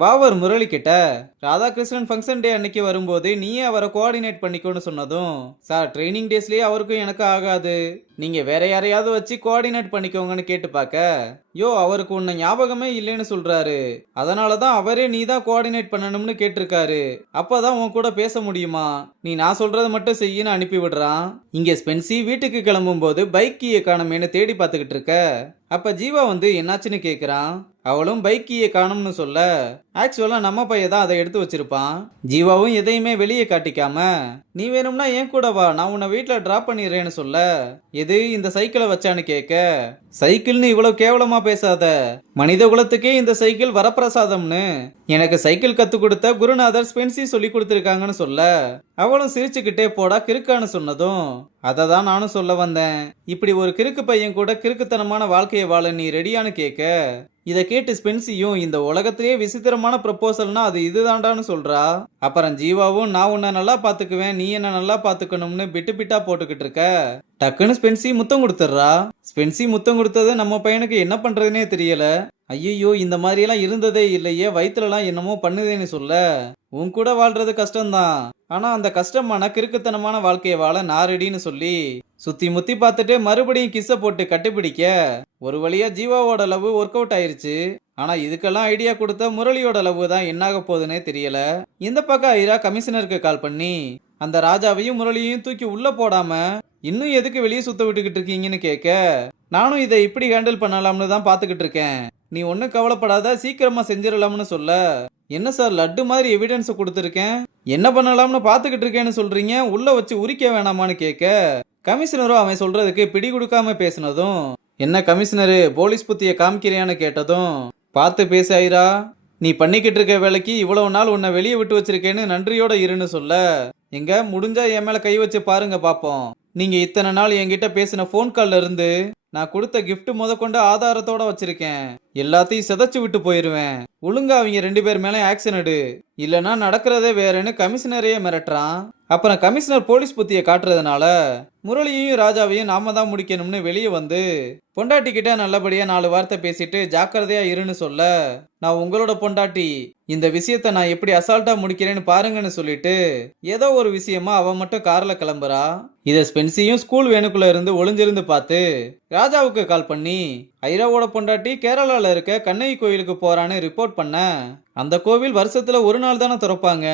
வாவர் முரளி கிட்ட ராதாகிருஷ்ணன் ஃபங்க்ஷன் டே அன்னைக்கு வரும்போது நீயே அவரை கோஆர்டினேட் பண்ணிக்கோன்னு சொன்னதும், சார் ட்ரைனிங் டேஸ்லயே அவருக்கும் எனக்கு ஆகாது, நீங்க வேற யாரையாவது வச்சு கோஆர்டினேட் பண்ணிக்கோங்கன்னு கேட்டு பார்க்க, யோ அவருக்கு உன்னை ஞாபகமே இல்லைன்னு சொல்றாரு, அதனாலதான் அவரே நீ தான் கோஆர்டினேட் பண்ணணும்னு கேட்டிருக்காரு, அப்பதான் உன் கூட பேச முடியுமா, நீ நான் சொல்றத மட்டும் செய்யின்னு அனுப்பி விடுறான். இங்க ஸ்பென்சி வீட்டுக்கு கிளம்பும் போது பைக் கீயை காணமேன்னு தேடி பார்த்துக்கிட்டு இருக்க, அப்ப ஜீவா வந்து என்னாச்சுன்னு கேக்குறான். அவளும் பைக் கீயை காணும்னு சொல்ல, ஆக்சுவலா நம்ம பையன் தான் அதை எடுத்து வச்சிருப்பான். ஜீவாவும் எதையுமே வெளியே காட்டிக்காம, நீ வேணும்னா என் கூட வா, நான் உன்னை வீட்டுல டிராப் பண்ணிடுறேன்னு சொல்ல, எது இந்த சைக்கிளை வச்சான்னு கேட்க, சைக்கிள்னு இவ்வளவு கேவலமா பேசாத, மனித குலத்துக்கே இந்த சைக்கிள் வரப்பிரசாதம்னு எனக்கு சைக்கிள் கத்து கொடுத்த குருநாதர் ஸ்பென்சி சொல்லி கொடுத்திருக்காங்கன்னு சொல்ல, அவளும் சிரிச்சுக்கிட்டே போடா கிறுக்கான்னு சொன்னதும், அதை தான் நானும் சொல்ல வந்தேன், இப்படி ஒரு கிறுக்கு பையன் கூட கிறுக்குத்தனமான வாழ்க்கையை வாழ நீ ரெடியான்னு கேட்க, இதை கேட்டு ஸ்பென்சியும் இந்த உலகத்திலேயே விசித்திரமான ப்ரப்போசல்னா அது இதுதான்டான்னு சொல்றா. அப்புறம் ஜீவாவும் நான் உன்னை நல்லா பாத்துக்குவேன், நீ என்ன நல்லா பாத்துக்கணும்னு பிட்டு பிட்டா போட்டுக்கிட்டு இருக்க, டக்குன்னு ஸ்பென்சி முத்தம் கொடுத்துட்றா. ஸ்பென்சி முத்தம் கொடுத்தது நம்ம பையனுக்கு என்ன பண்றதுனே தெரியல. ஐயோ இந்த மாதிரி எல்லாம் இருந்ததே இல்லையே, வயிற்றுலாம் என்னமோ பண்ணுதேன்னு சொல்ல, உன் கூட வாழ்றது கஷ்டம்தான், ஆனா அந்த கஷ்டமான கிறுக்குத்தனமான வாழ்க்கையை வாழ நான் ரெடின்னு சொல்லி சுத்தி முத்தி பார்த்துட்டு மறுபடியும் கிஸ்ஸ போட்டு கட்டிப்பிடிக்க, ஒரு வழியா ஜீவாவோட லவ் ஒர்க் அவுட் ஆயிருச்சு. ஆனா இதுக்கெல்லாம் ஐடியா கொடுத்த முரளியோட லவ் தான் என்னாக போகுதுன்னே தெரியல. இந்த பக்கம் ஐரா கமிஷனருக்கு கால் பண்ணி அந்த ராஜாவையும் முரளியையும் தூக்கி உள்ள போடாம இன்னும் எதுக்கு வெளியே சுத்த விட்டுக்கிட்டு இருக்கீங்கன்னு கேட்க, நானும் இதை இப்படி ஹேண்டில் பண்ணலாம்னு தான் பாத்துக்கிட்டு இருக்கேன், நீ ஒன்னும் கவலைப்படாத, சீக்கிரமா செஞ்சிடலாம்னு சொல்ல, என்ன சார் லட்டு மாதிரி எவிடன்ஸ் கொடுத்துருக்கேன், என்ன பண்ணலாம்னு பாத்துக்கிட்டு இருக்கேன்னு சொல்றீங்க, உள்ள வச்சு உரிக்க வேணாமான்னு கேட்க, கமிஷனரும் அவன் சொல்றதுக்கு பிடி கொடுக்காம பேசினதும், என்ன கமிஷனரு போலீஸ் புத்திய காமிக்கிறியான்னு கேட்டதும், பார்த்து பேச ஐரா, நீ பண்ணிக்கிட்டு இருக்க வேலைக்கு இவ்வளவு நாள் உன்னை வெளியே விட்டு வச்சிருக்கேன்னு நன்றியோட இருன்னு சொல்ல, எங்க முடிஞ்சா என் மேல கை வச்சு பாருங்க பாப்போம், நீங்க இத்தனை நாள் என்கிட்ட பேசின போன் கால்ல இருந்து நான் கொடுத்த கிஃப்ட் முதற்கொண்டு ஆதாரத்தோட வச்சிருக்கேன், எல்லாத்தையும் சிதைச்சு விட்டு போயிருவேன், ஒழுங்கா அவங்க 2 பேர் மேலே ஆக்ஷன் எடு, இல்லைன்னா நடக்கிறதே வேறன்னு கமிஷனரையே மிரட்டுறான். அப்புறம் கமிஷனர் போலீஸ் புத்தியை காட்டுறதுனால முரளியையும் ராஜாவையும் நாம தான் முடிக்கணும்னு வெளியே வந்து பொண்டாட்டி கிட்ட நல்லபடியா 4 வார்த்தை பேசிட்டு ஜாக்கிரதையா இருன்னு சொல்ல, நான் உங்களோட பொண்டாட்டி, இந்த விஷயத்த நான் எப்படி அசால்ட்டா முடிக்கிறேன்னு பாருங்கன்னு சொல்லிட்டு ஏதோ ஒரு விஷயமா அவ மட்டும் கார்ல கிளம்புறா. இத ஸ்பென்சியும் ஸ்கூல் வேனுக்குள்ள இருந்து ஒளிஞ்சிருந்து பார்த்து ராஜாவுக்கு கால் பண்ணி ஐராவோட பொண்டாட்டி கேரளால இருக்க கண்ணகி கோயிலுக்கு போறான்னு ரிப்போர்ட் பண்ண, அந்த கோவில் வருஷத்துல ஒரு நாள் தானே திறப்பாங்க,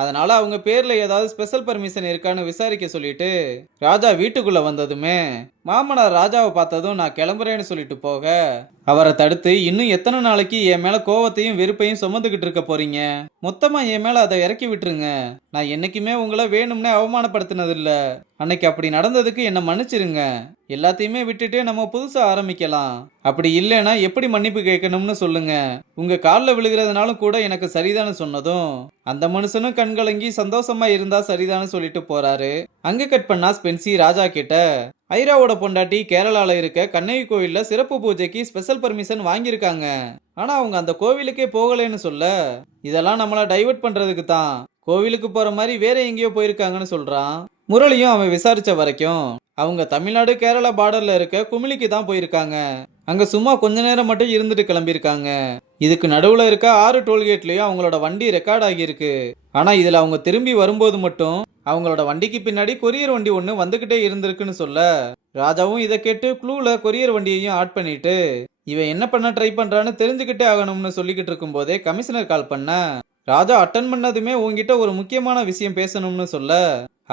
அதனால அவங்க பேர்ல ஏதாவது ஸ்பெஷல் பர்மிஷன் இருக்கான்னு விசாரிக்க சொல்லிட்டு ராஜா வீட்டுக்குள்ள வந்ததுமே மாமனார் ராஜாவை பார்த்ததும் நான் கிளம்புறேன்னு சொல்லிட்டு போக, அவரை தடுத்து இன்னும் எத்தனை நாளைக்கு என் மேல கோவத்தையும் வெறுப்பையும் சுமந்துகிட்டு இருக்க போறீங்க, மொத்தமா என் மேல அதை இறக்கி விட்டுருங்க, நான் என்னைக்குமே உங்களை வேணும்னே அவமானப்படுத்தினது இல்ல, அன்னைக்கு அப்படி நடந்ததுக்கு என்ன மன்னிச்சிருங்க, எல்லாத்தையுமே விட்டுட்டு நம்ம புதுசா ஆரம்பிக்கலாம், அப்படி இல்லைன்னா எப்படி மன்னிப்பு கேட்கணும்னு சொல்லுங்க, உங்க காலில் விழுகிறதுனாலும் கூட எனக்கு சரிதான்னு சொன்னதும் அந்த மனுஷனும் கண்கலங்கி சந்தோஷமா இருந்தா சரிதான்னு சொல்லிட்டு போறாரு. அங்க கட் பண்ணா ஸ்பென்சி ராஜா கிட்ட ஐராவோட பொண்டாட்டி கேரளால இருக்க கண்ணகி கோவில்ல சிறப்பு பூஜைக்கு ஸ்பெஷல் பர்மிஷன் வாங்கியிருக்காங்க, ஆனா அவங்க அந்த கோவிலுக்கே போகலன்னு சொல்ல, இதெல்லாம் நம்மள டைவர்ட் பண்றதுக்கு தான், கோவிலுக்கு போற மாதிரி வேற எங்கேயோ போயிருக்காங்கன்னு சொல்றான். முரளியும் அவன் விசாரிச்ச வரைக்கும் அவங்க தமிழ்நாடு கேரளா பார்டர்ல இருக்க குமிளிக்கு தான் போயிருக்காங்க, அங்க சும்மா கொஞ்ச நேரம் மட்டும் இருந்துட்டு கிளம்பியிருக்காங்க, இதுக்கு நடுவுல இருக்க 6 டோல்கேட்லயும் அவங்களோட வண்டி ரெக்கார்ட் ஆகியிருக்கு, ஆனா இதுல அவங்க திரும்பி வரும்போது மட்டும் அவங்களோட வண்டிக்கு பின்னாடி கொரியர் வண்டி ஒண்ணு வந்துகிட்டே இருந்திருக்குன்னு சொல்ல, ராஜாவும் இதை கேட்டு க்ளூல கொரியர் வண்டியையும் ஆட் பண்ணிட்டு இவன் என்ன பண்ண ட்ரை பண்றான்னு தெரிஞ்சுக்கிட்டே ஆகணும்னு சொல்லிக்கிட்டு இருக்கும் போதே கமிஷனர் கால் பண்ண, ராஜா அட்டன் பண்ணதுமே உங்ககிட்ட ஒரு முக்கியமான விஷயம் பேசணும்னு சொல்ல,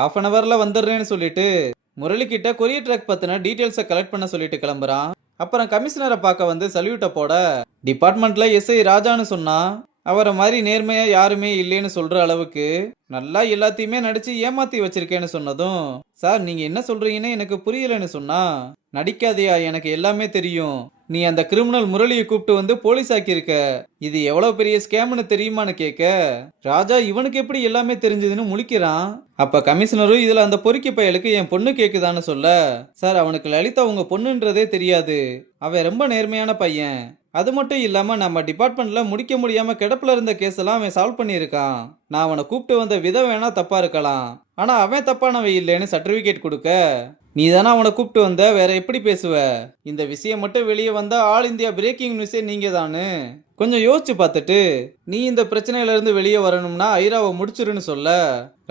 ½ அன் அவர்ல வந்துடுறேன்னு சொல்லிட்டு முரளி கிட்ட கொரியர் ட்ரக் பத்தின டீடைல்ஸை கலெக்ட் பண்ண சொல்லிட்டு கிளம்புறான். அப்புறம் கமிஷனரை பார்க்க வந்து சல்யூட்டை போட, டிபார்ட்மெண்ட்ல எஸ்ஐ ராஜான்னு சொன்னா அவரை மாதிரி நேர்மையா யாருமே இல்லைன்னு சொல்ற அளவுக்கு நல்லா எல்லாத்தையுமே நடிச்சு ஏமாத்தி வச்சிருக்கேன்னு சொன்னதும், சார் நீங்க என்ன சொல்றீங்கன்னு எனக்கு புரியலன்னு சொன்னா, நடிக்காதையா எனக்கு எல்லாமே தெரியும், நீ அந்த கிரிமினல் முரளியை கூப்பிட்டு வந்து போலீஸ் ஆக்கியிருக்க, இது எவ்வளவு பெரிய ஸ்கேம்னு தெரியுமான்னு கேட்க, ராஜா இவனுக்கு எப்படி எல்லாமே தெரிஞ்சதுன்னு முழிக்கிறான். அப்ப கமிஷனரும் இதுல அந்த பொறுக்கி பயலுக்கு என் பொண்ணு கேக்குதான்னு சொல்ல, சார் அவனுக்கு லலிதா உங்க பொண்ணுன்றதே தெரியாது, அவன் ரொம்ப நேர்மையான பையன், அது மட்டும் இல்லாம நம்ம டிபார்ட்மெண்ட்ல முடிக்க முடியாம கிடப்புல இருந்த கேஸ் எல்லாம் அவன் சால்வ் பண்ணியிருக்கான், நான் அவனை கூப்பிட்டு வந்த விதம் வேணா தப்பா இருக்கலாம், ஆனா அவன் தப்பானவன் இல்லைன்னு சர்டிபிகேட் கொடுக்க, நீ தானே அவனை கூப்பிட்டு வந்த, வேற எப்படி பேசுவ? இந்த விஷயம் மட்டும் வெளியே வந்தா ஆல் இந்தியா பிரேக்கிங் நியூஸே நீங்க தானு. கொஞ்சம் யோசிச்சு பார்த்துட்டு நீ இந்த பிரச்சனையில இருந்து வெளியே வரணும்னா ஐராவை முடிச்சிருன்னு சொல்ல.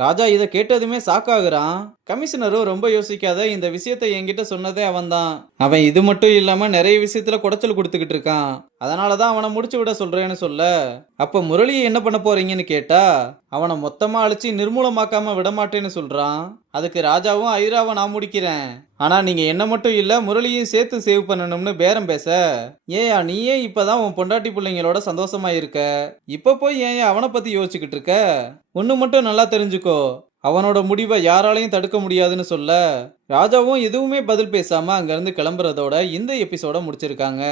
ராஜா இதை கேட்டதுமே சாக்காகுறான். கமிஷனரும் ரொம்ப யோசிக்காத இந்த விஷயத்தை என்கிட்ட சொன்னதே அவன்தான். அவன் இது மட்டும் இல்லாம நிறைய விஷயத்துல குடைச்சல் கொடுத்துக்கிட்டு இருக்கான். அதனாலதான் அவனை முடிச்சு விட சொல்றேன்னு சொல்ல. அப்ப முரளியை என்ன பண்ண போறீங்கன்னு கேட்டா அவனை மொத்தமா அழிச்சு நிர்மூலமாக்காம விடமாட்டேன்னு சொல்றான். அதுக்கு ராஜாவும் ஐராவை நான் முடிக்கிறேன், ஆனா நீங்க என்ன மட்டும் இல்ல முரளியும் சேர்த்து சேவ் பண்ணணும்னு பேரம் பேச. ஏயா நீயே இப்பதான் உன் பொண்டாட்டி பிள்ளைங்களோட சந்தோஷமா இருக்க, இப்ப போய் ஏன் அவனை பத்தி யோசிச்சுக்கிட்டு இருக்க? ஒண்ணு மட்டும் நல்லா தெரிஞ்சுக்கோ, அவனோட முடிவை யாராலையும் தடுக்க முடியாதுன்னு சொல்ல. ராஜாவும் எதுவுமே பதில் பேசாம அங்கிருந்து கிளம்புறதோட இந்த எபிசோட முடிச்சிருக்காங்க.